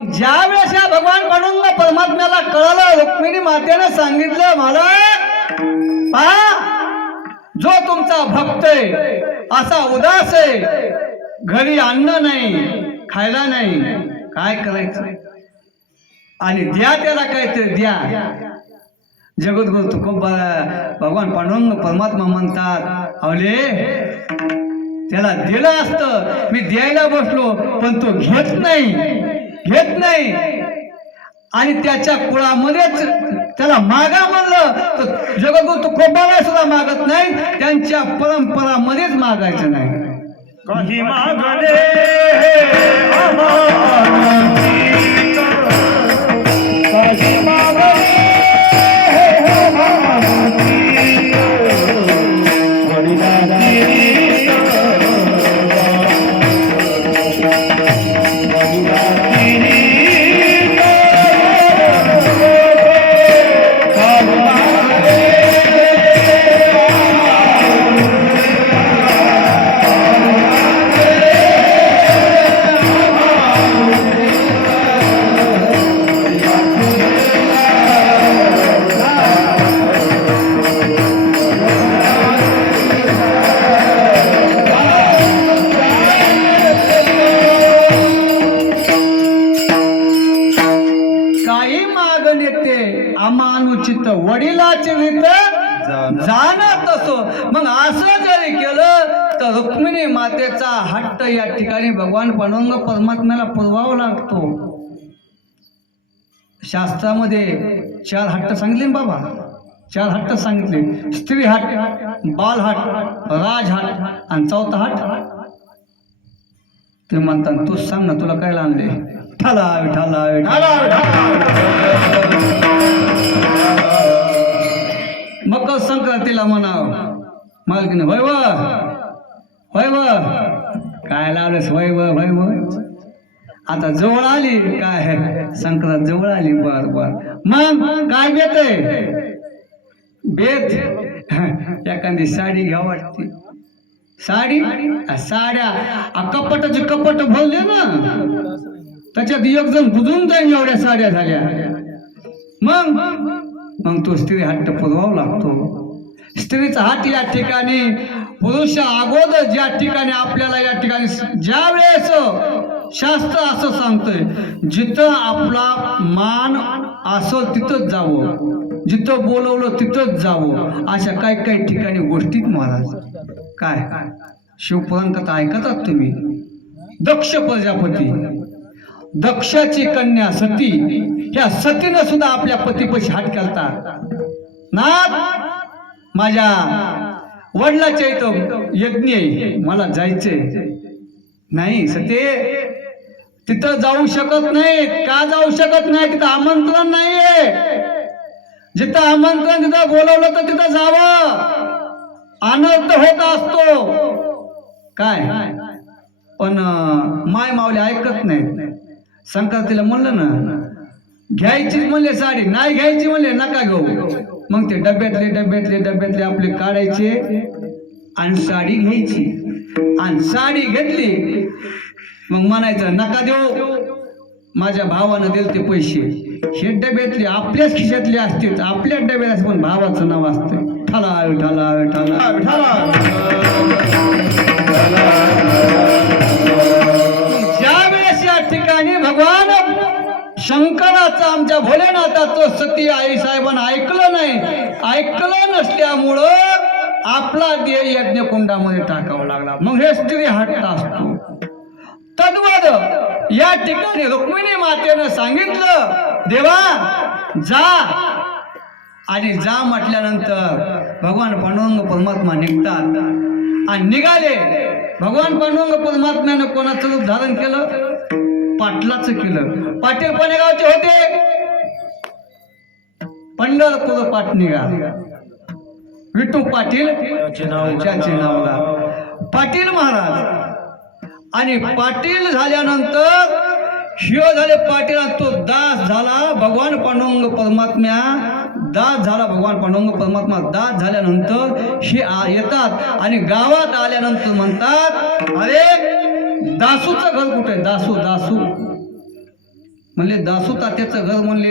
ज्या वेळेस या भगवान पांडुरंग परमात्म्याला कळालं रुक्मिणी मातेने सांगितलं मला पहा जो तुमचा भक्त आहे असा उदास आहे घरी अन्न नाही खायला नाही काय करायचं? आणि द्या त्याला काहीतरी द्या. जगद्गुरु तुकोबा भगवान पांडुरंग परमात्मा म्हणतात अवले त्याला दिलं असतं मी द्यायला बसलो पण तो घेत नाही. घेत नाही. आणि त्याच्या कुळामध्येच त्याला मागा म्हणलं तर जगद्गुरु तुकोबाला सुद्धा मागत नाही त्यांच्या परंपरामध्येच मागायचं नाही. कधी मागले वडिलाचे रीत जाणत असो मग असं जरी केलं तर रुक्मिणी मातेचा हट्ट या ठिकाणी भगवान पांडुरंग परमात्म्याला पुरवावा लागतो. शास्त्रामध्ये चार हट्ट सांगितले बाबा. चार हट्ट सांगितले स्त्री हट बाल हट राज हट आणि चौथा हट. ते म्हणतात तूच सांग ना तुला काय आणले ठाला विठाला विठाला संक्रांतीला म्हणाव मालकीने वैव वैव काय लावलेस वैव वैव आता जवळ आली. काय? संक्रांत जवळ आली. बर बर. मग काय बेत आहे? बेत? एखादी साडी घ्या वाटते. साडी? साड्या. कपटाचे कपट भरले ना? त्याच्यात एक जण बुजून जाईल एवढ्या साड्या झाल्या. मग? मग तो स्त्री हट्ट पुरवावा लागतो. स्त्रीचा हात या ठिकाणी पुरुष अगोदर ज्या ठिकाणी आपल्याला या ठिकाणी ज्या वेळेस शास्त्र असं सांगतंय जिथं आपला मान असं तिथंच जावं. जिथं बोलवलं तिथंच जावं. अशा काही काही ठिकाणी गोष्टीत महाराज काय? शिवपुराण कथा ऐकतात तुम्ही? दक्ष प्रजापती. दक्षाची कन्या सती. ह्या सतीनं सुद्धा आपल्या पतीपाशी हात घालतात नाथ माझ्या वडिलाच्या इथं यज्ञ आहे. मला जायचंय. नाही सते तिथं जाऊ शकत नाही का जाऊ शकत नाही तिथं आमंत्रण नाहीये. जिथं आमंत्रण तिथं बोलवलं तर तिथं जावं. आनंद होत असतो. काय? पण माय मावले ऐकत नाहीत. संक्रांतीला म्हणलं ना घ्यायचीच म्हणले साडी नाही घ्यायची म्हणले नका घेऊ. मग ते डब्यातले डब्यातले डब्यातले आपले काढायचे आणि साडी घ्यायची. आणि साडी घेतली. मग म्हणायचं नका देऊ. माझ्या भावानं दिले ते पैसे. हे डब्यातले आपल्याच खिशातले असतील आपल्याच डब्यात असं पण भावाचं नाव असतं. ठला ठला ठला ज्या भोलेनाथाचं सती आई साहेबांना ऐकलं नाही. ऐकलं नसल्यामुळं आपला देह यज्ञकुंडामध्ये टाकावा लागला. मग हे स्त्री हट्ट असतो. तद्वद या ठिकाणी रुक्मिणी मातेनं सांगितलं देवा जा. आणि जा म्हटल्यानंतर भगवान पांडुरंग परमात्मा निघतात. आणि निघाले. भगवान पांडुरंग परमात्म्यानं कोणाचं रूप धारण केलं? पाटलाचं केलं. पाटील कोण्या गावचे होते. पंढरपूर पाटणीला. विठू पाटील ज्याचे नावला. पाटील महाराज. आणि पाटील झाल्यानंतर शिव झाले पाटील तो दास झाला भगवान पांडुरंग परमात्म्या. दास झाला भगवान पांडुरंग परमात्मा. दास झाल्यानंतर हे आ- येतात आणि गावात आल्यानंतर म्हणतात अरे दासूचं घर कुठे दासू दासू. म्हणले दासू तात्याचं घर म्हणले